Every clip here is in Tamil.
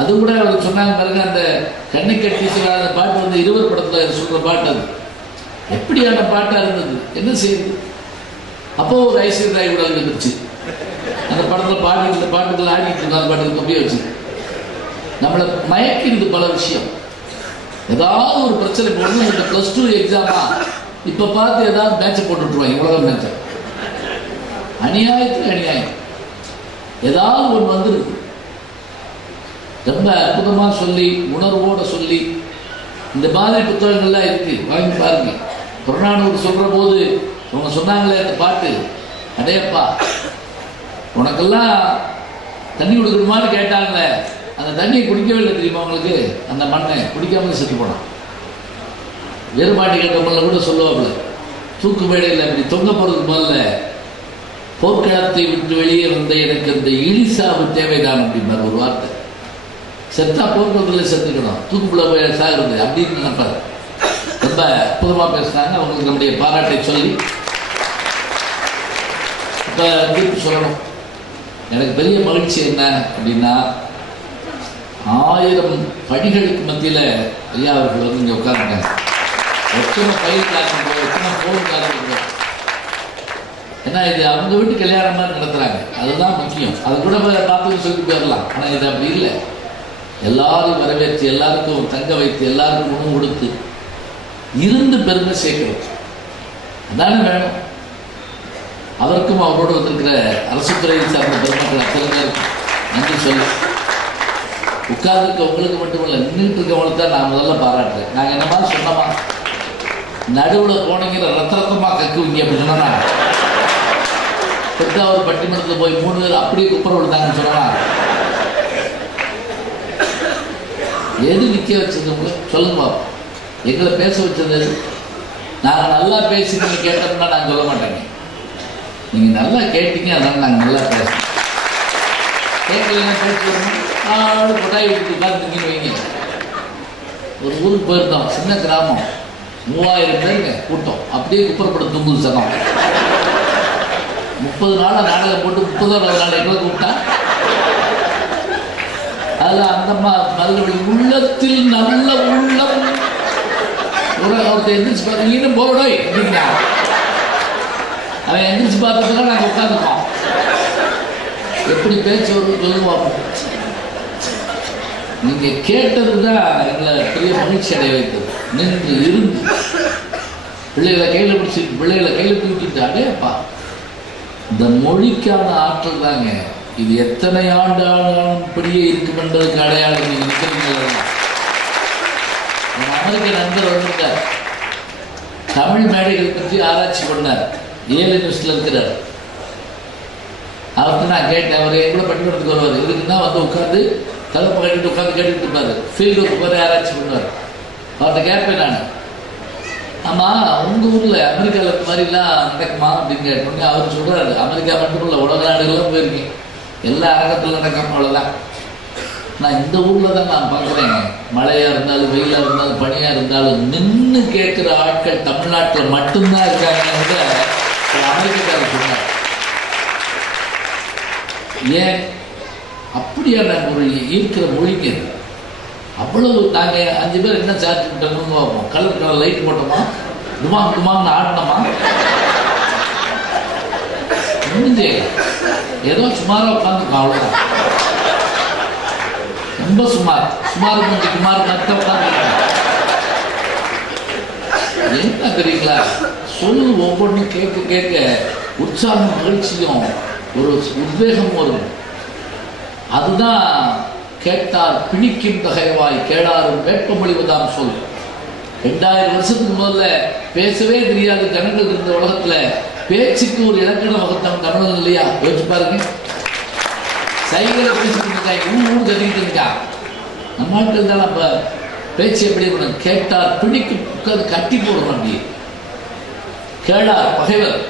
அது கூட அவர் சொன்னாங்க பாருங்க, அந்த கண்ணை கட்டி சொல்லாத பாட்டு வந்து 20 படத்துல சொல்ற பாட்டு. அது எப்படியான பாட்டா இருந்தது, என்ன செய்யுது. அப்போ ஒரு ஐஸ்வர்யா ராய் கூட இருந்துச்சு அந்த படத்துல பாட்டு, இந்த பாட்டுகள் ஆடிட்டு இருந்தோம். அந்த பாட்டுக்கு கம்பியை வச்சு நம்மளை மயக்கிறது பல விஷயம். ஏதாவது ஒரு பிரச்சனை போடணும். இந்த +2 எக்ஸாமா இப்ப பார்த்து ஏதாவது மேட்சை போட்டு விட்டுருவாங்க. இவ்வளவு மேட்ச அநியாயத்துக்கு அநியாயம் ஏதாவது ஒன்று வந்துருக்கு. ரொம்ப அற்புதமா சொல்லி உணர்வோட சொல்லி இந்த மாதிரி புத்தகங்கள்லாம் இருக்கு, வாங்கி பாருங்க. புறநானூறு சொல்ற போது அவங்க சொன்னாங்களே அந்த பாட்டு, அடையப்பா உனக்கெல்லாம் தண்ணி கொடுக்கணுமான்னு கேட்டாங்களே, அந்த தண்ணியை குடிக்கவே இல்லை தெரியுமா உங்களுக்கு. அந்த மண்ணை குடிக்காம செத்து போனான். வேறுபாட்டி கேட்டவங்கள கூட சொல்லுவாப்புல, தூக்கு மேடையில் அப்படி தொங்க போறதுக்கு முதல்ல போர்க்களத்தை விட்டு வெளியே வந்த எனக்கு அந்த இழிசாவு தேவைதான் அப்படின்னார் ஒரு வார்த்தை. செத்தா போர்க்களத்தில் செத்துக்கணும், தூக்குக்குள்ள போய் சாகுறது அப்படின்னு நினைப்பாரு. ரொம்ப அற்புதமா பேசினாங்க. அவங்களுக்கு நம்முடைய பாராட்டை சொல்லி இப்ப திருப்பி சொல்லணும். எனக்கு பெரிய மகிழ்ச்சி என்ன அப்படின்னா, 1000 படிகளுக்கு மத்தியில ஐயா அவர்கள் வந்து இங்க உட்கார்ந்துட்டாங்க. எத்தனை பயிர் காரணம், எத்தனை போர் காரணம். ஏன்னா இது அவங்க வீட்டு கல்யாணம் மாதிரி நடத்துறாங்க, அதுதான் முக்கியம். அது கூட பார்த்து சொல்லிட்டு போயிடலாம். ஆனா இது அப்படி இல்லை. எல்லாரும் வரவேற்று, எல்லாருக்கும் தங்க வைத்து, எல்லாருக்கும் உணவு கொடுத்து இருந்து பெருமை சேர்க்கிறோம். அதானே வேணும். அவருக்கும் அவரோடு வந்திருக்கிற அரசு துறையை சார்ந்த பெருமக்கள் அத்தனை பேருக்கு நன்றி சொல்லி, உட்கார்ந்துருக்க உங்களுக்கு மட்டுமல்ல நின்றுட்டு இருக்கவங்களுக்கு தான் நான் முதல்ல பாராட்டுறேன். நாங்கள் என்ன மாதிரி சொன்னோமா, நடுவில் போனீங்கிற ரத்தமா கக்குவீங்க அப்படின்னு சொன்னா, ஒரு பட்டிமன்றத்தில் போய் 3 பேர் அப்படியே குப்பரை விழுந்தாங்கன்னு சொன்னா, எது நிற்க வச்சது உங்களுக்கு சொல்லுங்க. எங்களை பேச வச்சது, நாங்கள் நல்லா பேசி நீங்கள் கேட்டோம்னா நான் சொல்ல மாட்டேங்க. நீங்கள் நல்லா கேட்டீங்க, அதனால நாங்கள் நல்லா பேசுகிறோம். கேட்கலாம் பேசி ஆடு கொட்டாய் விட்டு உட்காந்துங்கன்னு வைங்க. ஒரு ஊருக்கு போயிருந்தோம், சின்ன கிராமம், 3000 பேருங்க கூட்டம், அப்படியே குப்பரப்பட தூங்குது சனம். 30 நாள் நாடகம் போட்டு 30வது நாள் எங்களை கூப்பிட்டா, அதில் அந்த மதுரை உள்ளத்தில் நல்ல உள்ளம் ஒருத்தர் எந்திரிச்சு பார்த்தீங்கன்னு போடோய் அப்படிங்களா, அவன் எந்திரிச்சு பார்த்ததுல நாங்கள் உட்காந்துருக்கோம். எப்படி பேச்சு ஒரு சொல்லுவோம். நீங்க கேட்டது தான் எங்களை பெரிய மகிழ்ச்சி அடைய வைத்தது. நின்று இருந்து பிள்ளைகளை கையில் பிடிச்சிட்டு, பிள்ளைகளை கையில் தூக்கிட்டு, அடையப்பா இந்த மொழிக்கான ஆற்றல் தாங்க இது. எத்தனை ஆண்டு ஆனாலும் இப்படியே இருக்கும் என்பதற்கு அடையாளம். நீங்க நிற்கிறீங்களா? அமெரிக்க நண்பர் வந்திருக்கார், தமிழ் மேடைகள் பற்றி ஆராய்ச்சி பண்ணார், ஏல் யூனிவர்சிட்டியில் இருக்கிறார். அவர்கிட்ட நான் கேட்டேன், அவர் எவ்வளோ பட்டிமன்றத்துக்கு வருவார், இதுக்குன்னா வந்து உட்காந்து தலைப்பு கட்டிட்டு உட்காந்து கேட்டுட்டு இருப்பாரு, ஃபீல்டு ஒர்க் போய் ஆராய்ச்சி பண்ணுவார். அவர்கிட்ட கேட்பேன் நான், ஆமாம் உங்கள் ஊரில் அமெரிக்காவில் இந்த மாதிரிலாம் நடக்குமா அப்படின்னு கேட்டோன்னே அவர் சொல்கிறாரு, அமெரிக்கா மட்டும் இல்லை உலக நாடுகள்லாம் போயிருக்கேன், எல்லா அரங்கத்தில் நடக்கும், அவ்வளோதான். நான் இந்த ஊரில் தான் நான் பார்க்குறேன், மழையாக இருந்தாலும் வெயிலாக இருந்தாலும் பனியாக இருந்தாலும் நின்று கேட்குற ஆட்கள் தமிழ்நாட்டில் மட்டும்தான் இருக்காங்க. அமெரிக்காக்காரர் சொன்னார். ஏன் அப்படியான ஒரு ஈர்க்கிற மொழிக்கு அது அவ்வளவு. நாங்கள் 5 பேர் என்ன சார்ஜ் பண்ணிட்டோம்னு பார்ப்போம். கலர் லைட் போட்டோமா, துமாங் துமாங்னு ஆடினோமா, முடிஞ்சே ஏதோ சுமாராக உட்காந்துருக்கோம், அவ்வளோதான். ரொம்ப சுமார் கொஞ்சம் குமார் மற்ற உட்காந்துருக்கோம். என்ன தெரியுங்களா, சொல்லு ஒவ்வொன்றும் கேட்க கேட்க உற்சாகம் மகிழ்ச்சியும் ஒரு உத்வேகம் வரும். அதுதான் கேட்டார் பிணிக்கும் தகைவாய் கேடாரும் வேட்பமொழிவதாம் சொல். 2000 வருஷத்துக்கு முதல்ல பேசவே தெரியாத ஜனங்கள் இருந்த உலகத்துல பேச்சுக்கு ஒரு இலக்கண வகுத்தம் தமிழன் இல்லையா? யோசிச்சு பாருங்க. சைகளை பேசிட்டு இருக்காங்க, ஊர் கட்டிக்கிட்டு இருக்கா. நம்ம ஆட்கள் தான் நம்ம பேச்சு எப்படி பண்ணணும், கேட்டார் பிணிக்கு உட்காந்து கட்டி போடணும். அப்படி கேளார் பகைவர்,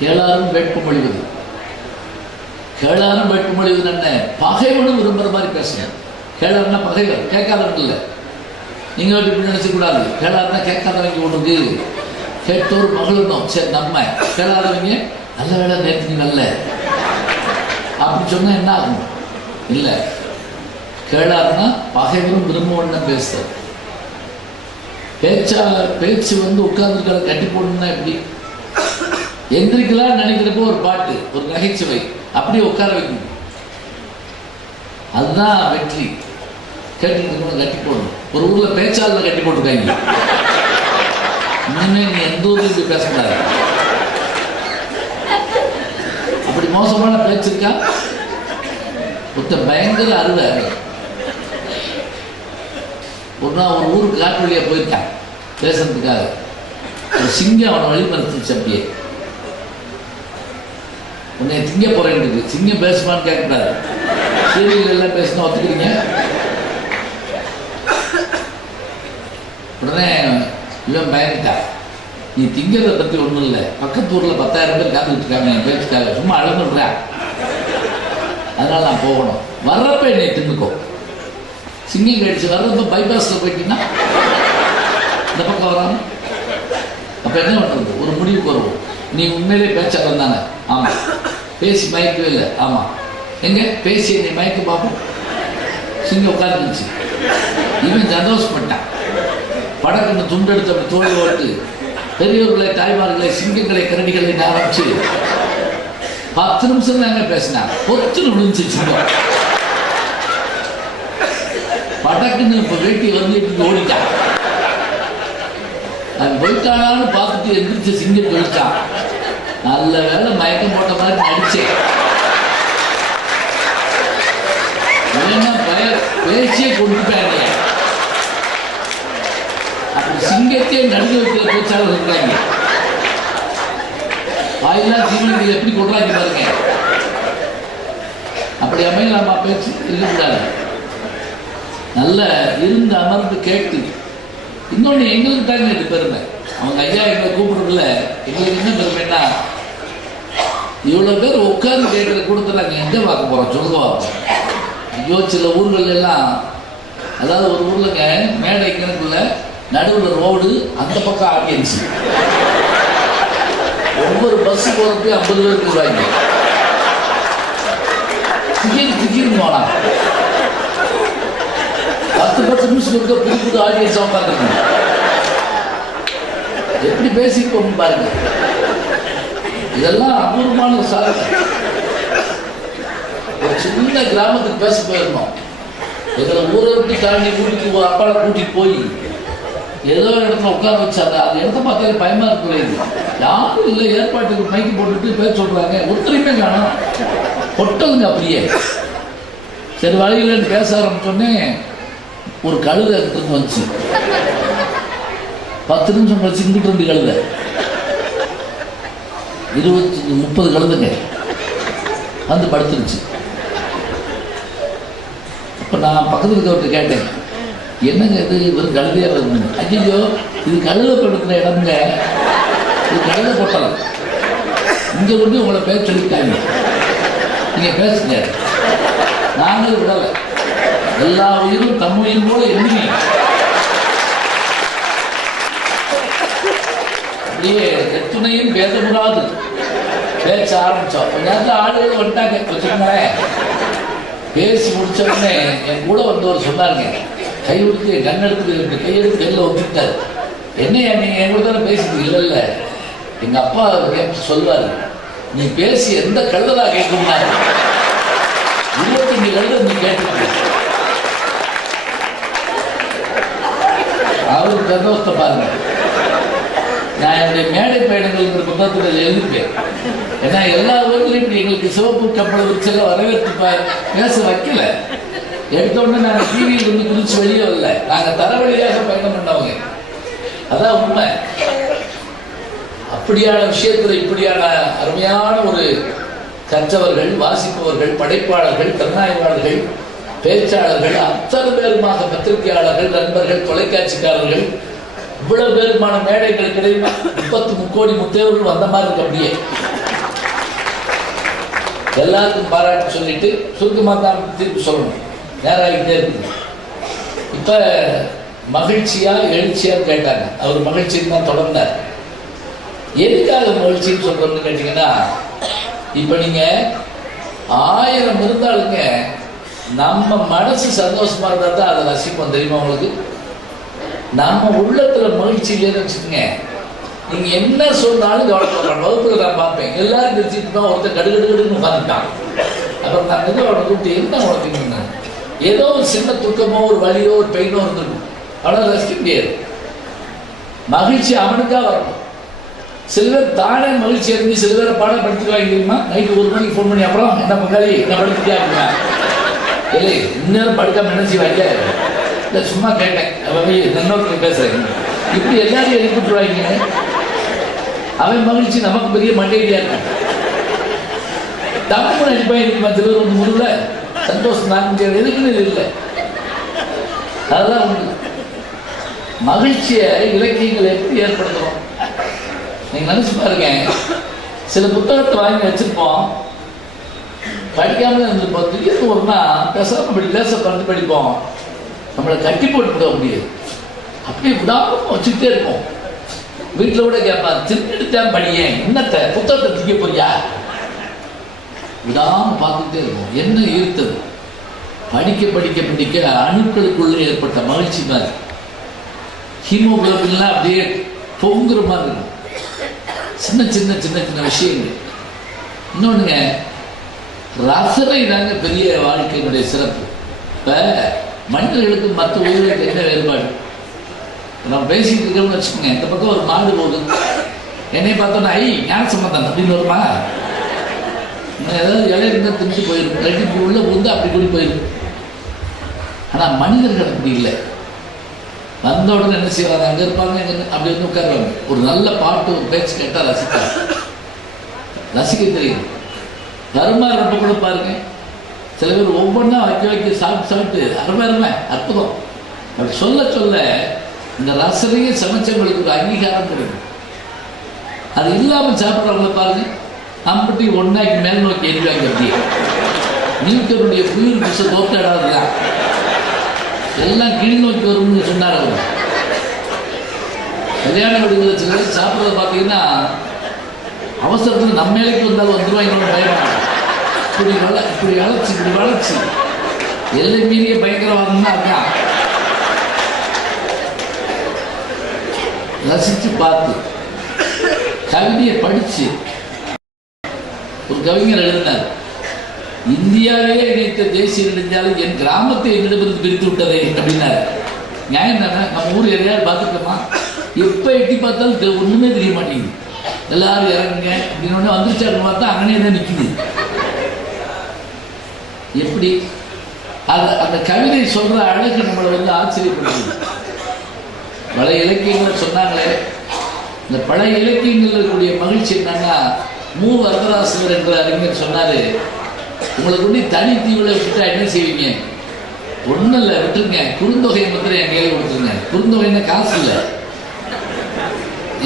கேளாரும் வேட்பமொழிவது. கேளாரும் வேட்புமொழிவது என்ன, பகைவனும் விரும்புகிற மாதிரி பேசுங்க. கேளார்னா பகைவர், கேட்காதவங்க இல்லை. நீங்கள் இப்படி நினைச்சக்கூடாது. கேளார்னா கேட்காதவங்க ஒன்றுக்கு, கேட்டோர் மகளும் சரி நம்ம, கேளாதவங்க நல்ல வேலை நேற்று நல்ல அப்படி சொன்னா என்ன ஆகும்? இல்லை, கேளாருன்னா பகைவரும் விரும்புவோன்னு பேசுறாரு. பேச்சு உட்கார்ந்துருக்கால கட்டி போடணும்னா எப்படி? எந்திரிக்கலாம் நினைக்கிறப்போ ஒரு பாட்டு, ஒரு நகைச்சுவை, அப்படியே உட்கார வைக்கணும். அதுதான் வெற்றி. கேட்டுக்கிட்டு கட்டி போடணும். ஒரு ஊர்ல பேச்சாளர் கட்டி போட்டிருக்காங்க. இனிமே நீ எந்த ஊர்ல இப்படி பேசக்கூடாது. அப்படி மோசமான பேச்சு இருக்கா? பயங்கர அருவை. ஒரு நாள் ஒரு ஊருக்கு காட்டு வழியா போயிருக்கான் பேசுறதுக்காக. ஒரு சிங்கம் அவனை வழிமறுத்துச்சு. அப்படியே உன்னை திங்க போறேன். சிங்கம் பேசுமான்னு கேட்கக்கூடாது. சீரியல் எல்லாம் பேசணும் ஒத்துக்கிறீங்க. உடனே இவன் பயந்துட்டா, நீ திங்கிறத பத்தி ஒன்றும் இல்லை, பக்கத்து ஊர்ல 10,000 பேர் காத்துக்கிட்டு இருக்காங்க என் பேச்சுக்காக, சும்மா அழகுறேன், அதனால நான் போகணும். வர்றப்ப என்னை தின்னுக்கோ. சிங்கம் கழிச்சு வர்றப்ப பைபாஸ்ல போயிட்டீங்கன்னா இந்த பக்கம் வராம அப்ப என்ன பண்றது? ஒரு முடிவுக்கு வருவோம். நீ உண்மையிலே பேச்சாளர் தானே? ஆமா. பேசி மயக்கவே இல்லை? ஆமா. எங்க பேசி என்னை மயக்க பார்ப்போம். சிங்கம் உட்காந்துருச்சு. இவன் சந்தோஷப்பட்டான். படக்குன்னு துண்டு எடுத்து அப்படி தோழி ஓட்டு பெரியவர்களை, தாய்மார்களை, சிங்கங்களை, கரடிகளை ஆரம்பிச்சு 10 நிமிஷம் தாங்க பேசினான். பொத்துன்னு விழுந்துச்சு சிங்கம். படக்குன்னு இப்ப வேட்டி வந்து ஓடிட்டான். அது போயிட்டானான்னு பார்த்துட்டு எந்திரிச்ச சிங்கம் போயிட்டான். நல்ல வேலை மயக்கம் போட்ட மாதிரி நடிச்சேன். பேச்சியே கொண்டுட்டாங்க. அப்படி சிங்கத்தையே நடுங்க வைக்கிற பேச்சாளர் இருக்கிறாங்க. வாயிலாம் தீவிர எப்படி கொள்றாங்க பாருங்க. அப்படி அமையலாமா? பேச்சு இருக்கக்கூடாது. நல்ல இருந்து அமர்ந்து கேட்டு. இன்னொன்று எங்களுக்கு தாங்க இது பெருமை. அவங்க ஐயா எங்களை கூப்பிடுறதுல எங்களுக்கு என்ன பெருமைன்னா, இவ்வளோ பேர் உட்கார்ந்து கேட்குற கூட்டத்தில் நாங்கள் எங்கே பார்க்க போகிறோம் சொல்லுங்க பார்ப்போம். ஐயோ, சில ஊர்கள் எல்லாம், அதாவது ஒரு ஊர்லங்க மேடை கிணக்குள்ள நடுவில் ரோடு, அந்த பக்கம் ஆடியன்ஸ். ஒவ்வொரு பஸ் போகிறப்ப 50 பேர் கூடுவாங்க. திடீர்னு போனாங்க 10 நிமிஷம் இருக்க புது புது ஆடியன்ஸ் உட்காந்துருக்கணும். எப்படி பேசிப்போம் பாருங்க. இதெல்லாம் அபூர்வமான சாதனை. ஒரு சின்ன கிராமத்துக்கு பேச போயிருந்தோம். எங்களை ஊரை விட்டு தாண்டி வீட்டுக்கு அப்பாவை கூட்டிட்டு போய் ஏதோ இடத்துல உட்கார வச்சாங்க. அது இடத்த பார்த்தாலே பயமா இருக்கிறது. யாரும் இல்லை, ஏற்பாட்டுக்கு மைக்கு போட்டுட்டு பேச சொல்றாங்க. ஒருத்தரையுமே காணும். பொட்டலுங்க அப்படியே. சரி, வழியில் பேச ஆரம்பிச்சோடனே ஒரு கழுதை எடுத்துட்டு வந்துச்சு. 10 நிமிஷம் கழிச்சு இங்கிட்டு 2 கழுதை, 20-30 கழுதைங்க வந்து படுத்துருச்சு. இப்போ நான் பக்கத்தில் இருக்கிறவர்கிட்ட கேட்டேன், என்னங்க இது இவர் கழுதையாக வருதுங்க? ஐயோ, இது கழுதை படுக்கிற இடம்ங்க, இது கழுதை பொட்டலம். இங்கே கொண்டு உங்களை பேச சொல்லிட்டாங்க, நீங்கள் பேசுங்க. நாங்கள் விடலை. எல்லா உயிரும் தம் உயிர் போல எண்ணி அப்படியே எத்துணையும் பேசக்கூடாது பேச ஆரம்பிச்சோம். கொஞ்ச நேரத்தில் ஆளுகள் வந்துட்டாங்க வச்சுக்கோங்களேன். பேசி முடிச்ச உடனே என் கூட வந்தவர் சொன்னாருங்க, கை விடுத்து கண்ணெடுத்து கையெடுத்து கையில் ஒப்பிட்டாரு. என்னையா நீங்கள் என் கூட தானே பேசுறது? இல்லை இல்லை, எங்கள் அப்பா சொல்லுவார், நீ பேசி எந்த கழுதலா கேட்கும்னாரு. 25 கழுதை நீ கேட்டு அவருக்கு சந்தோஷத்தை பாருங்க. நான் என்னுடைய மேடை பயணங்கள் புத்தகத்தில் எழுதிப்பேன். ஏன்னா எல்லா ஊர்லையும் இப்படி எங்களுக்கு சிவப்பு கப்பலை வச்செல்லாம் வரவேற்று பேச வைக்கல. எடுத்தோடனே நாங்கள் டிவியில் இருந்து குறிச்சு வெளியே வரல. நாங்கள் தர வழியாக பயணம் பண்ணவங்க. அதான் உண்மை. அப்படியான விஷயத்தில் இப்படியான அருமையான ஒரு கற்றவர்கள், வாசிப்பவர்கள், படைப்பாளர்கள், திறனாய்வாளர்கள், பேச்சாளர்கள், அத்தனை பேருமாக பத்திரிகையாளர்கள், நண்பர்கள், தொலைக்காட்சிக்காரர்கள், இவ்வளவு பேருமான மேடைகளுக்கு இடையே 30 கோடி முத்தேவர்கள் வந்த மாதிரி இருக்கு. அப்படியே எல்லாருக்கும் பாராட்டு சொல்லிட்டு சுருக்கமாக தான் தீர்ப்பு சொல்லணும். நேராகிட்டே இருக்குது. இப்ப மகிழ்ச்சியா எழுச்சியா கேட்டாங்க. அவர் மகிழ்ச்சின்னு தான் தொடர்ந்தார். எதுக்காக மகிழ்ச்சின்னு சொல்றோம்னு கேட்டீங்கன்னா, இப்ப நீங்க 1000 இருந்தாலுங்க நம்ம மனசு சந்தோஷமா இருந்தா தான் அதை ரசிப்போம். தெரியுமா உங்களுக்கு? நம்ம உள்ளத்துல மகிழ்ச்சி இல்லைன்னு வச்சுக்கோங்க, நீங்க என்ன சொன்னாலும் கவலைப்படுறாங்க. வகுப்புல நான் பார்ப்பேன், எல்லாரும் தெரிஞ்சுட்டு தான் ஒருத்தர் கடுகடுன்னு உட்காந்துட்டான். அப்புறம் நான் வந்து அவனை கூப்பிட்டு என்ன உனக்கு ஏதோ ஒரு சின்ன துக்கமோ ஒரு வலியோ ஒரு பெயினோ இருந்திருக்கும், அவனை ரசிக்க முடியாது. மகிழ்ச்சி அவனுக்கா வரணும். சில பேர் தானே மகிழ்ச்சி இருந்து சில பேரை பாடம் படிச்சுக்குவாங்க. தெரியுமா? நைட்டு 1 மணிக்கு ஃபோன் பண்ணி அப்புறம் என்ன பங்காளி என்ன படிச்சுட்டே அப்படின்னா, இல்லை இன்னும் படுக்காம என்ன செய்வாங்க? இல்லை சும்மா கேட்டேன், நன்னோக்கில் பேசுறேன். இப்படி எல்லாரும் எழுப்பிட்டுருவாங்க. அவன் மகிழ்ச்சி நமக்கு பெரிய மண்டையிலியா இருக்கும். தமிழ் அடிப்பாங்க திருவர் வந்து முருகல சந்தோஷம் நான் முடியாது எதுக்குன்னு இல்லை. அதுதான் உண்டு. மகிழ்ச்சியை இலக்கியங்கள் எப்படி ஏற்படுத்துறோம் நீங்க நினைச்சு பாருங்க. சில புத்தகத்தை வாங்கி வச்சிருப்போம், படிக்காமலே இருந்திருப்போம். திடீர்னு ஒரு நாள் பேசாம அப்படி லேச பண்ணி படிப்போம், நம்மளை கட்டி போட்டு விட முடியாது. அப்படியே விடாம வச்சுக்கிட்டே இருப்போம். வீட்டில் கூட கேட்பான், திருப்பிட்டு படியேன் என்னத்தை புத்தகத்தை திக்க போறியா? விடாம பார்த்துக்கிட்டே இருக்கும். என்ன ஈர்த்தது? படிக்க படிக்க படிக்க அணுக்களுக்குள்ளே ஏற்பட்ட மகிழ்ச்சி மாதிரி ஹீமோகுளோபின்லாம் அப்படியே பொங்குற மாதிரி இருக்கும். சின்ன சின்ன சின்ன சின்ன விஷயங்கள். இன்னொன்னுங்க, ரசனை தாங்க பெரிய வாழ்க்கையினுடைய சிறப்பு. இப்ப மனிதர்களுக்கு மற்ற உயிர்களுக்கு என்ன வேறுபாடு? நம்ம பேசிட்டு இருக்கோம்னு வச்சுக்கோங்க, இந்த பக்கம் ஒரு மாடு போகுது, என்னை பார்த்தோன்னா ஐ ஞான சம்பந்தம் அப்படின்னு வருமா? ஏதாவது இலைய இருந்தால் திணிச்சு போயிடும், கட்டி உள்ள புந்து அப்படி கூடி போயிடும். ஆனால் மனிதர்கள் அப்படி இல்லை. வந்த உடனே என்ன செய்வாங்க, அங்கே இருப்பாங்க, அப்படி வந்து உட்காருவாங்க. ஒரு நல்ல பாட்டு ஒரு பேச்சு கேட்டால் ரசிப்பாங்க. ரசிக்க தெரியும். கருமா ரொம்ப கூட பாருங்க, சில பேர் ஒவ்வொன்றா வைக்க சாப்பிட்டு அருமை அற்புதம் அப்படி சொல்ல சொல்ல இந்த ரசனையை சமைச்சவங்களுக்கு ஒரு அங்கீகாரம் கிடைக்கும். அது இல்லாமல் சாப்பிட்றவங்கள பாருங்க, அம்பட்டி ஒன்னாக்கி மேல் நோக்கி எரிவாங்க. அப்படியே நியூட்டனுடைய புயல் பிச தோத்தாடாதுதான், எல்லாம் கீழ் நோக்கி வரும்னு சொன்னார் அவர். கல்யாண வீடுகளில் சில பேர் சாப்பிட்றத பார்த்தீங்கன்னா அவசரத்தில் நம்ம மேலைக்கு வந்தாலும் வந்துருவாங்க பயமா. இப்படி வளர்ச்சி எல்லை மீறிய பயங்கரவாதம்னா அதுதான். ரசித்து பார்த்து கவிதையை படிச்சு ஒரு கவிஞர் எழுதினார், இந்தியாவே இணைத்த தேசிய நெடுஞ்சாலை என் கிராமத்தை என்னிடமிருந்து பிரித்து விட்டதே அப்படின்னாரு. நியாயம் தானே? நம்ம ஊர் எதையாவது பார்த்துக்கோமா? எப்போ எட்டி பார்த்தாலும் ஒன்றுமே தெரிய மாட்டேங்குது. எல்லாரும் இறங்குங்க அப்படின்னு வந்துருச்சாருன்னு பார்த்தா அங்கனே தான் நிற்குது. எப்படி அந்த கவிதை சொல்ற அழகு நம்மளை வந்து ஆச்சரியப்படுது. பழைய இலக்கியங்கள் சொன்னாங்களே, இந்த பழைய இலக்கியங்கள் இருக்கக்கூடிய மகிழ்ச்சி என்னன்னா, மு வரதராசவர் என்ற அறிஞர் சொன்னாரு, உங்களை கொண்டு தனி தீவுல விட்டுட்டா என்ன செய்வீங்க? ஒன்றும் இல்லை, விட்டுருங்க, குறுந்தொகையை மாத்திரம் என் கையில் கொடுத்துருங்க. குறுந்தொகைன்னா காசு இல்லை,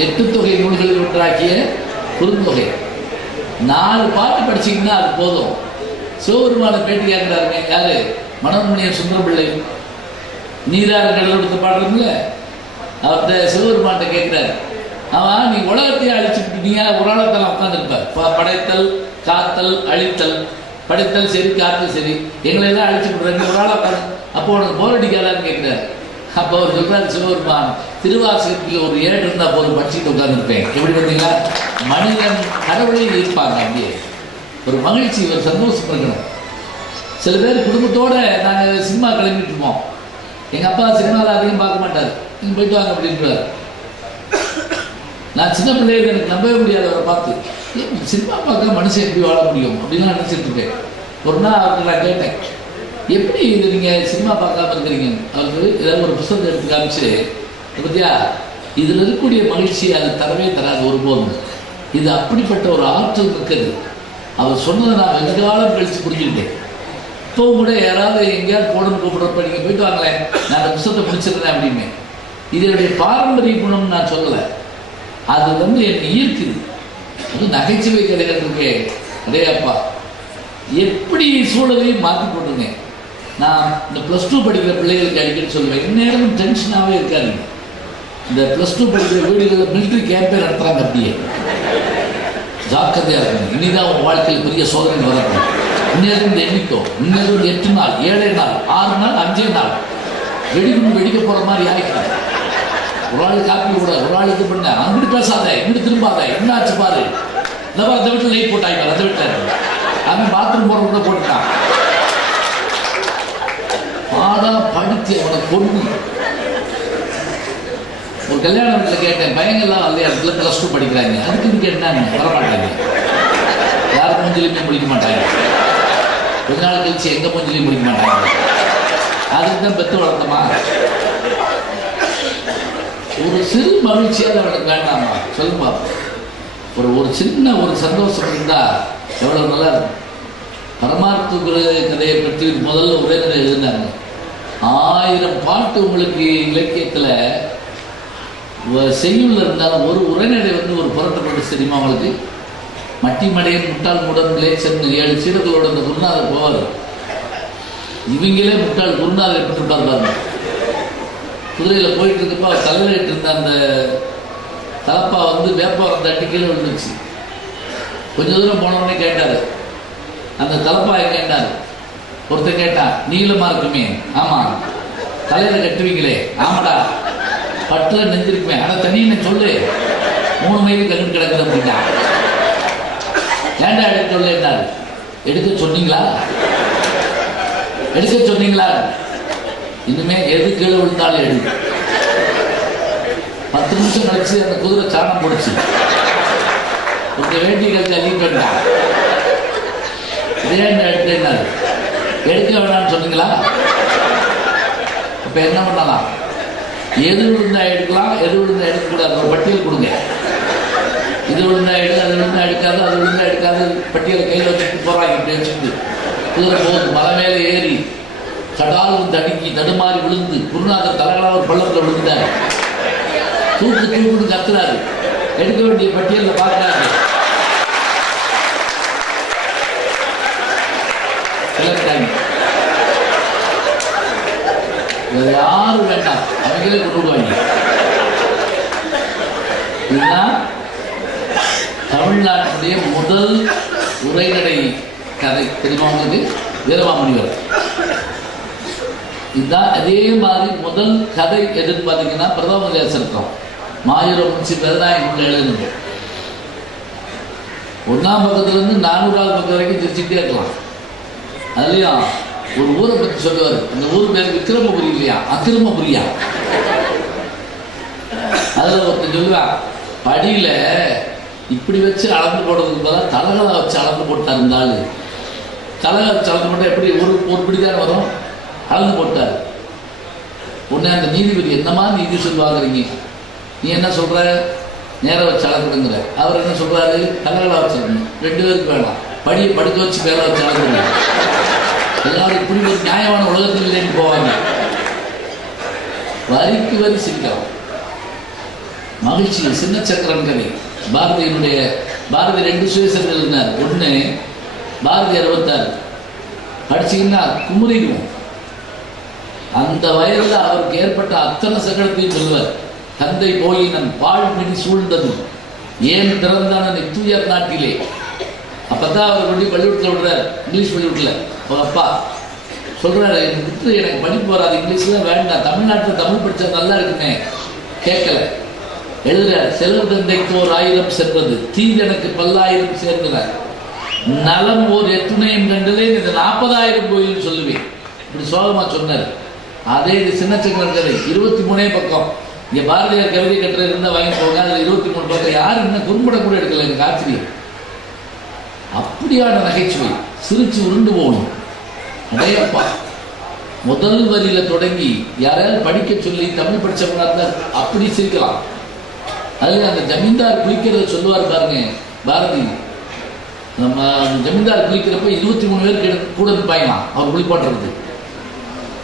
8 தொகை நூல்களில் ஒன்றாக்கிய குறுந்தொகை. 4 பாட்டு படிச்சிங்கன்னா அது போதும். சிவபெருமான பேட்டி கேட்கிறாருங்க, யாரு? மனோன்மணியன் சுந்தரபிள்ளை. நீராறு கடல் எடுத்து பாடுறதுல அவர்கிட்ட சிவபெருமான்கிட்ட கேட்கிறாரு, அவன் நீ உலகத்தையே அழிச்சுட்டு நீ ஒரு ஆளத்தில் உட்காந்துருப்ப, படைத்தல் காத்தல் அழித்தல், படைத்தல் சரி காத்தல் சரி, எங்களை எல்லாம் அழிச்சு விடுற ஒரு ஆளை உட்காந்து, அப்போ உனக்கு போர் அடிக்காதான்னு கேட்கிறாரு. அப்போ அவர் சொல்றாரு சிவபெருமான், திருவாசகத்தில் ஒரு ஏடு இருந்தால் போது படிச்சுட்டு உட்காந்துருப்பேன். எப்படி பார்த்தீங்களா? மனிதன் கடவுளையும் இருப்பாங்க. அப்படியே ஒரு மகிழ்ச்சி, ஒரு சந்தோஷம் இருக்கணும். சில பேர் குடும்பத்தோடு நாங்கள் சினிமா கிளம்பிட்டு இருப்போம். எங்கள் அப்பா சினிமாவில் அதிகம் பார்க்க மாட்டார், நீங்கள் போயிட்டு வாங்க அப்படின்றார். நான் சின்ன பிள்ளைகள் எனக்கு நம்பவே முடியாது அவரை பார்த்து, சினிமா பார்க்க மனுஷன் எப்படி வாழ முடியும் அப்படின்லாம் நினச்சிட்டு இருக்கேன். ஒரு நாள் அவருக்கு நான் கேட்டேன், எப்படி இது நீங்கள் சினிமா பார்க்காம இருக்கிறீங்க? அவருக்கு ஏதாவது ஒரு புத்தகத்தை எடுத்து காமிச்சு, பத்தியா இதில் இருக்கக்கூடிய மகிழ்ச்சி அது தரவே தராது ஒருபோதும். இது அப்படிப்பட்ட ஒரு ஆற்றல் இருக்குது. அவர் சொன்னதை நான் வெகு காலம் கழித்து புரிஞ்சுக்கிட்டேன். இப்போ கூட யாராவது எங்கேயாவது போடணும் கூப்பிட்றப்ப நீங்கள் போயிட்டு வாங்களேன், நான் அந்த புத்தகத்தை முடிச்சிருந்தேன் அப்படின்னு. இதனுடைய பாரம்பரிய குணம்னு நான் சொல்லலை, அது வந்து என்னை ஈர்க்குது. அது நகைச்சுவை கதைகள் இருக்கே, அதே அப்பா எப்படி சூழலையும் மாற்றி போட்டுருங்க. நான் இந்த +2 படிக்கிற பிள்ளைகளுக்கு அடிக்கடி சொல்லுவேன், இந்நேரமும் டென்ஷனாகவே இருக்காதுங்க. இந்த +2 படிக்கிற வீடுகளில் மிலிட்ரி கேம்பே நடத்துகிறாங்க. அப்படியே ஜாக்கிரதையாக இருக்கணும். இனிதான் உங்கள் வாழ்க்கையில் பெரிய சோதனை வரணும். இன்னிலிருந்து எண்ணிக்கோ, இன்னிலிருந்து 8 நாள், 7 நாள், 6 நாள், 5 நாள் வெடிக்கணும். வெடிக்க போகிற மாதிரி ஆகிக்கிறாங்க. ஒரு ஆள் காப்பி விட, ஒரு ஆள் இது பண்ண, அங்கிட்டு பேசாத, இங்கிட்டு திரும்பாத, என்ன ஆச்சு பாரு, இந்த மாதிரி அந்த வீட்டில் லைட் போட்டாங்க, அந்த வீட்டில் அவன் பாத்ரூம் போகிற கூட போட்டுட்டான். பாடா படித்து அவனை கொண்டு ஒரு கல்யாண வீட்டில் கேட்டேன், பையங்கள்லாம் அந்த இடத்துல +2 படிக்கிறாங்க, அதுக்கு கேட்டாங்க, வரமாட்டாங்க, யார் மூஞ்சிலையுமே முடிக்க மாட்டாங்க, கொஞ்ச நாள் கழிச்சு எங்க மூஞ்சிலையும் முடிக்க மாட்டாங்க. அதுக்கு தான் பெற்று வளர்த்தமா. ஒரு சிறு மகிழ்ச்சியாக அவனுக்கு வேண்டாமா சொல்லுமா. ஒரு சின்ன ஒரு சந்தோஷம் இருந்தால் எவ்வளோ நல்லா இருக்கும். பரமார்த்த கதையை பற்றி முதல்ல உரைநடை எழுதினாங்க. 1000 பாட்டு உங்களுக்கு இலக்கியத்தில் செய்யுள்ள இருந்தாலும் ஒரு உரைநடை ஒரு புரட்டப்பட்டு தெரியுமா அவங்களுக்கு. மட்டி மடையன் முட்டாள் முடன் லேச்சன் 7 சீடர்களோட அந்த குருநாதர் போவார். இவங்களே முட்டாள் குருநாதர் பெற்றிருப்பார் பாருங்க. குதிரையில் போயிட்டு இருக்கப்போ அவர் தலையிட்டு இருந்த அந்த தலப்பா வேப்பம் தட்டி கீழே விழுந்துச்சு. கொஞ்சம் தூரம் போனவொடனே கேட்டார், அந்த தலப்பா கேட்டார். ஒருத்தர் கேட்டான், நீளமா இருக்குமே, ஆமாம். தலையில கட்டுவீங்களே, ஆமாடா. பட்டில் நெஞ்சிருக்குமே, ஆனால் தனியை சொல்லு, 3 மைல் கண்டு கிடக்குது அப்படின்னா. ஏண்டா எடுக்க சொல்ல என்னாரு, எடுக்க சொன்னீங்களா, எடுக்க சொன்னீங்களா? இனிமே எது கீழே விழுந்தாலும் எடு. 10 நிமிஷம் கழிச்சு அந்த குதிரை சாணம் போடுச்சு. உங்க வேண்டிய கழிச்சு அள்ளிட்டு வேண்டாம். இதே எடுத்துனாரு, எடுக்க வேணாம்னு சொன்னீங்களா? இப்ப என்ன பண்ணலாம்? எது விழுந்தா எடுக்கலாம், எது விழுந்தா எடுக்கக்கூடாது, ஒரு பட்டியல் கொடுங்க. இது விழுந்தா எடு, அது விழுந்தா எடுக்காது, அது விழுந்தா எடுக்காது, பட்டியலை கையில் வச்சுட்டு போறாங்க. இப்படி வச்சுட்டு குதிரை போகுது. மலை மேலே ஏறி கடால் தடுக்கி தடுமாறி விழுந்து குருநாதர் தலைகளாக ஒரு பள்ளத்தில் விழுந்தார். தூக்கு கத்துறாரு. எடுக்க வேண்டிய பட்டியலில் பார்க்கிறாரு. யாரும் வேண்டாம், அவங்களே கொண்டு விடுவாங்க. இதுதான் தமிழ்நாட்டுடைய முதல் உரைநடை கதை தெரியுமா உங்களுக்கு? வீரமாமுனிவர். இதுதான். அதே மாதிரி முதல் கதை எதுன்னு பார்த்தீங்கன்னா பிரதம சரித்திரம் மாயூரம் முன்சி பெருநாயகம் எழுதுனது. 1ஆம் பக்கத்துலேருந்து 400ஆவது பக்கம் வரைக்கும் திருச்சிக்கிட்டே இருக்கலாம். அதுலேயும் ஒரு ஊரை பற்றி சொல்லுவார். அந்த ஊர் பேர் விக்ரமபுரி இல்லையா, அக்கிரமபுரியா. அதில் ஒருத்தர் சொல்லுவான், படியில் இப்படி வச்சு அளந்து போடுறதுக்கு பதிலாக தலகலை வச்சு அளந்து போட்டா இருந்தாலும், தலகலை வச்சு அளந்து போட்டால் எப்படி ஒரு பிடிதான் வரும், அளந்து போட்டார். உடனே அந்த நீதிபதி, என்னமா நீதி சொல்லுவாங்கிறீங்க, நீ என்ன சொல்ற, நேரம் வச்சு அளந்துடுங்கிற. அவர் என்ன சொல்றாரு, தலகலை வச்சிருக்கணும், 2 பேருக்கு வேணாம், படியை படுக்க வச்சு வேலை வச்சு அளந்துடுங்க. எல்லாரும் இப்படி ஒரு நியாயமான உலகத்தில் இல்லைன்னு போவாங்க. வரிக்கு வரி சிரிக்கலாம். மகிழ்ச்சி. சின்ன சக்கரன் கதை. பாரதியினுடைய பாரதி 2 சுயசரிகள் இருந்தார். ஒன்று பாரதி 66 படிச்சிங்கன்னா குமுறிடுவோம். அந்த வயதில் அவருக்கு ஏற்பட்ட அத்தனை சங்கடத்தையும் சொல்லுவார். தந்தை போயினன் பாழ்மிடி சூழ்ந்ததும் ஏன் பிறந்தான தூயர் நாட்டிலே. அப்பதான் அவர் கொண்டு பள்ளிக்கூடத்தில் விடுறார், இங்கிலீஷ் பள்ளிக்கூடத்தில். அப்பா சொல்றாரு, எனக்கு படிப்பு வராது, இங்கிலீஷ்லாம் வேண்டாம், தமிழ்நாட்டில் தமிழ் படிச்சா நல்லா இருக்குமே. கேட்கல. எழுதுறார், செல்வ தந்தைக்கு 1000 சென்றது, தீங்கனுக்கு 10,000 சேர்க்கிறார், நலம் ஓர் எத்துணையும் கண்டதே இந்த 40,000 கோயில் சொல்லுவேன். இப்படி சோகமா சொன்னார். அதே இது சின்ன சக்கரன் கதை 23 பக்கம். இங்க பாரதியார் கவிதை கட்டுறது இருந்தால் வாங்கி போங்க. அதில் 23 பக்கம். யாரும் இன்னும் குறும்படம் கூட எடுக்கல. எனக்கு ஆச்சரியம். அப்படியான நகைச்சுவை. சிரிச்சு உருண்டு போகணும். அடையப்பா முதல் வரியில தொடங்கி யாராவது படிக்க சொல்லி தமிழ் படிச்சவங்களா இருந்தால் அப்படி சிரிக்கலாம். அதுல அந்த ஜமீன்தார் குளிக்கிறத சொல்லுவார் பாருங்க பாரதி. நம்ம ஜமீன்தார் குளிக்கிறப்ப 23 பேர் கூட இருப்பாங்களாம் அவர் குளிப்பாட்டுறது.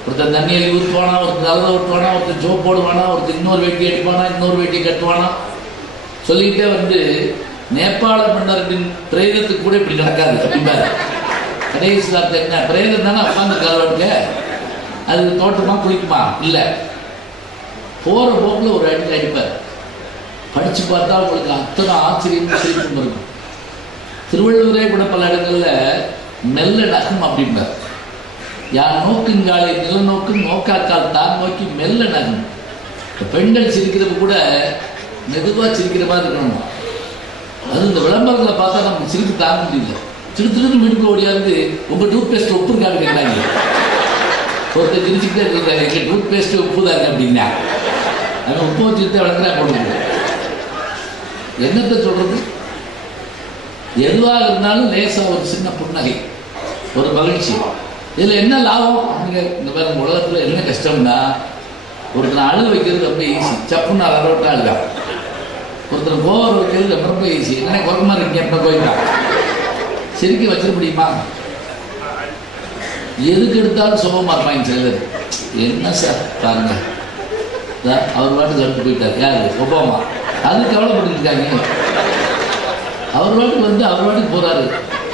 ஒருத்தர் தண்ணியில் ஊற்றுவானா, ஒருத்தர் நல்லதை ஊற்றுவானா, ஒருத்தர் ஜோப் போடுவானா, ஒருத்தர் இன்னொரு வேட்டி அடிப்பானா, இன்னொரு வேட்டி கட்டுவானா. சொல்லிக்கிட்டே நேபாள மன்னரின் பிரேதத்துக்கு கூட இப்படி நடக்காது அப்படிம்பாரு. கடைசி வார்த்தை என்ன, பிரேதம் தானே உட்காந்து கலவங்க, அது தோட்டமா குளிக்குமா? இல்லை. போகிற போக்கில் ஒரு அடிப்பார். படித்து பார்த்தா உங்களுக்கு அத்தனை ஆச்சரியம் சிரிப்பும் இருக்கும். திருவள்ளுவரே கூட பல இடங்களில் மெல்ல நகம் அப்படின்பார். யார் நோக்குங்காலை நிலநோக்கு நோக்காக்கால் தான் நோக்கி மெல்ல நகம். பெண்கள் சிரிக்கிறப்ப கூட மெதுவாக சிரிக்கிற மாதிரி இருக்கணும். அது இந்த விளம்பரங்களை பார்த்தா நமக்கு சிரிப்பு தாங்க முடியல. திருத்திருந்து வீட்டுக்குள்ள ஓடியாந்து உங்கள் டூத் பேஸ்ட் உப்பு இருக்கான்னு கேட்டாங்க. ஒருத்தர் சிரிச்சுக்கிட்டே இருக்கிறாங்க, எங்கள் டூத் பேஸ்ட்டு உப்பு தாங்க அப்படின்னா அவன் உப்பு வச்சுக்கிட்டே வளர்க்குறா போடுறது. என்னத்தை சொல்கிறது? எதுவாக இருந்தாலும் லேசாக ஒரு சின்ன புன்னகை, ஒரு மகிழ்ச்சி. இதில் என்ன லாபம்? அவங்க இந்த மாதிரி உலகத்தில் என்ன கஷ்டம்னா, ஒருத்தனை அழு வைக்கிறது ரொம்ப ஈஸி, சப்புன்னு அலரோட்டா அழுதான். ஒருத்தர் கோவம் வைக்கிறது ரொம்ப ஈஸி, என்னென்ன குறைமா இருக்கீங்க எப்போ போயிட்டான். சிரிக்க வச்சிட முடியுமா? எதுக்கு எடுத்தாலும் சுகமாக இருப்பாங்க சிலர். என்ன சார் பாருங்க, அவர் பாட்டுக்கு எடுத்து போயிட்டார். யாரு? ஒபாமா. அதுக்கு கவலைப்பட்டுருக்காங்க. அவர் பாட்டுக்கு வந்து அவர் பாட்டுக்கு போகிறாரு.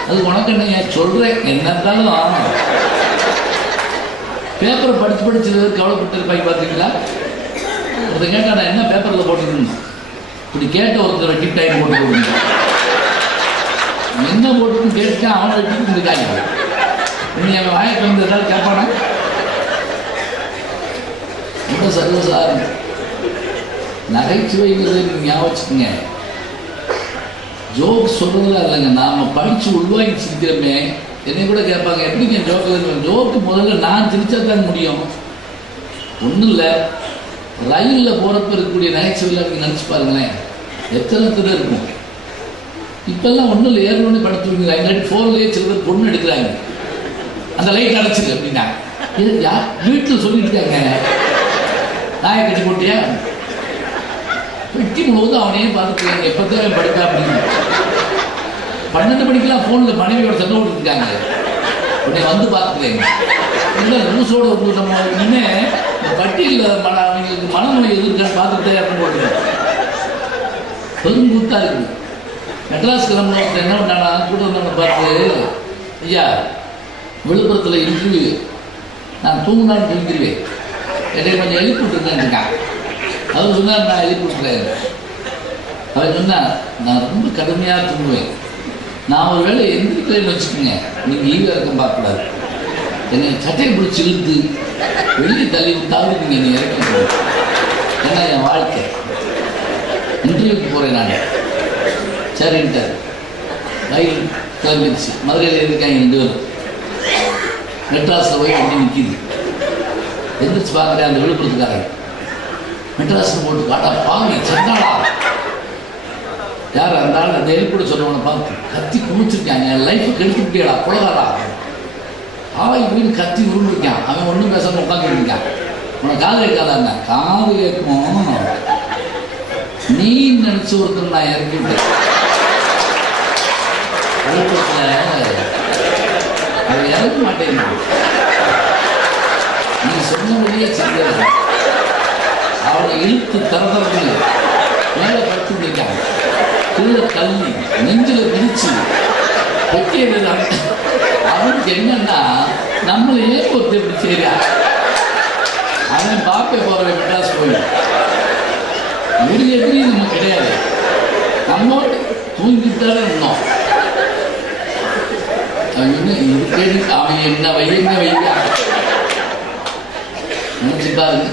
அது உனக்கு என்ன சொல்கிறேன், என்ன இருந்தாலும் பேப்பரை படித்து கவலைப்பட்டு இருப்பாங்க. பார்த்தீங்களா? ஒருத்தர் கேட்டா நான் என்ன பேப்பரில் போட்டுக்கணும், இப்படி கேட்ட ஒருத்தர் வெட்டி டைம் போட்டு கொடுங்க. என்ன போட்டுன்னு கேட்டா அவனை வெட்டிட்டு இருக்காங்க. நீ அவன் வாய்ப்பு வந்து ஏதாவது கேட்பானா? ரொம்ப சர்வசாதாரணம். நகைச்சுவைங்கிறது நீங்கள் ஞாபகம் வச்சுக்கோங்க. ஜோக் சொல்கிறதுலாம் இல்லைங்க, நாம் படித்து உள்வாங்கி சிரிக்கிறோமே. என்னை கூட கேட்பாங்க, எப்படிங்க ஜோக்கு முதல்ல நான் சிரிச்சா தான் முடியும். ஒன்றும் இல்லை, ரயிலில் போகிறப்ப இருக்கக்கூடிய நகைச்சுவையில் நீங்கள் நினச்சி பாருங்களேன், எத்தனை இருக்கும். இப்போல்லாம் ஒன்றும் இல்லை, ஏறணுன்னே படுத்துவீங்களா? இல்லாட்டி ஃபோன்லேயே சில பேர் பொண்ணு எடுக்கிறாங்க, அந்த லைட் அடைச்சிது அப்படின்னா. யார் வீட்டில் சொல்லிட்டு இருக்காங்க, நாயை கட்டி போட்டியா வெட்டி போது அவனையே பார்த்துக்கிறாங்க, எப்போதான் படுத்தா அப்படின்னு. 12 மணிக்கெல்லாம் ஃபோனில் மனைவியோட சண்டை விட்டுருக்காங்க, உடனே வந்து பார்த்துக்கிறேங்க. இல்லை நியூஸோடு வந்து நம்ம இன்னுமே பட்டியலில் அவங்களுக்கு மனநோய் எதிர்க்கான்னு பார்த்துக்கிட்டே அப்படின்னு போட்டுருக்கேன். பெரும் கூத்தா இருக்குது. மெட்ராஸ் கிளம்புல ஒருத்தர் என்ன பண்ணானா, கூட வந்தவங்க பார்த்து, ஐயா விழுப்புரத்தில் இன்டர்வியூ, நான் தூங்கினாலும் தூங்கிடுவேன், என்னை கொஞ்சம் எழுப்பி விட்டுருக்கேன். அவர் சொன்னார், நான் எழுப்பி விட்டுறேன். அவர் சொன்னார், நான் ரொம்ப கடுமையாக தூங்குவேன், நான் ஒரு வேளை எந்திரிக்கிறேன்னு வச்சுக்கோங்க, நீங்கள் ஈவ இறக்கம் பார்க்கக்கூடாது, என்னை சட்டையை பிடிச்சி இழுத்து வெளியே தள்ளி விட்டாலும் நீங்கள் என்னை இறக்க. ஏன்னா என் வாழ்க்கை இன்டர்வியூக்கு போகிறேன் நான். சரின்ட்டார். ரயில் கிளம்பிடுச்சு. மதுரையில் இருக்காங்க 2 பேரும். மெட்ராஸில் போய் வண்டி நிற்கிது. எந்திரிச்சு பார்க்குறேன், அந்த விழுப்புரத்துக்காரன் மெட்ராஸில் போட்டு காட்டா பாவி செட்டாடா. யார் அந்த ஆள்? அந்த எழுப்பூட சொன்னவனை பார்த்து கத்தி குமிச்சிருக்காங்க, என் லைஃபை கெடுத்து முடியாடா குழகாடா. ஆவாய் போய் கத்தி உருண்டுருக்கான். அவன் ஒன்றும் பேசாமல் உட்காந்துட்டு இருக்கான். உனக்கு காது கேட்காதாங்க? காது கேட்கும். நீ நினச்சி ஒருத்தர் நான் இறக்கி விட்டேன். அவன் இறக்க மாட்டேன். நீ சொன்னபடியே செய்ய அவனை இழுத்து தரதற்கு மேலே படுத்து முடிக்காங்க. கீழே தள்ளி நெஞ்சில் விரிச்சு வெட்டியது. அவனுக்கு என்னன்னா, நம்மளையே ஒருத்தர் இப்படி செய்யா. அவன் பாப்பே போகிறவன் மெட்ராஸ் போய் எப்படி நம்ம கிடையாது. நம்ம தூங்கிட்டாலே இருந்தோம். அவன் என்ன வைங்க நினைச்சு பாருங்க.